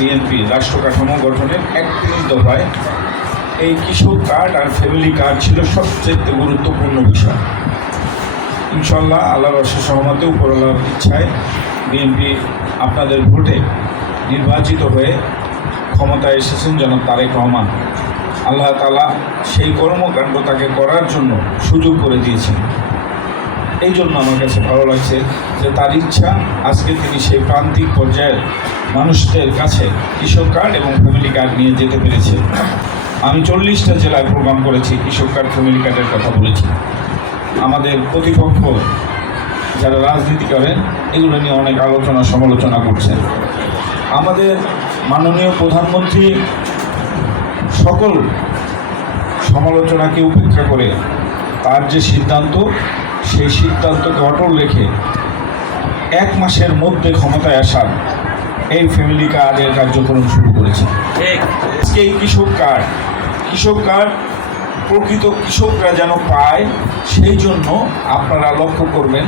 BNP রাষ্ট্র কাঠামো গঠনের 31 দফায় এই কৃষক কার্ড আর ফ্যামিলি কার্ড ছিল সবচেয়ে গুরুত্বপূর্ণ বিষয়। ইনশাল্লাহ আল্লাহর অশেষ রহমতে উপরওয়ালার ইচ্ছায় বিএনপি আপনাদের ভোটে নির্বাচিত হয়ে ক্ষমতায় এসেছেন জনাব তারেক রহমান। আল্লাহ তাআলা সেই কর্মকাণ্ড তাকে করার জন্য সুযোগ করে দিয়েছেন। এই জন্য আমার কাছে ভালো লাগছে যে তার ইচ্ছা আজকে তিনি সেই প্রান্তিক পর্যায়ের মানুষদের কাছে কৃষক কার্ড এবং ফ্যামিলি কার্ড নিয়ে যেতে পেরেছে। আমি 40টা জেলায় প্রোগ্রাম করেছি, কৃষক কার্ড ফ্যামিলি কার্ডের কথা বলেছি। আমাদের প্রতিপক্ষ যারা রাজনীতি করেন এগুলো নিয়ে অনেক আলোচনা সমালোচনা করছেন। আমাদের মাননীয় প্রধানমন্ত্রী সকল সমালোচনাকে উপেক্ষা করে তার যে সিদ্ধান্ত, সেই সিদ্ধান্তকে অটল রেখে 1 মাসের মধ্যে ক্ষমতায় আসার এই ফ্যামিলি কার্ডের কার্যক্রম শুরু করেছে। আজকে এই কৃষক কার্ড প্রকৃত কৃষকরা যেন পায়, সেই জন্য আপনারা লক্ষ্য করবেন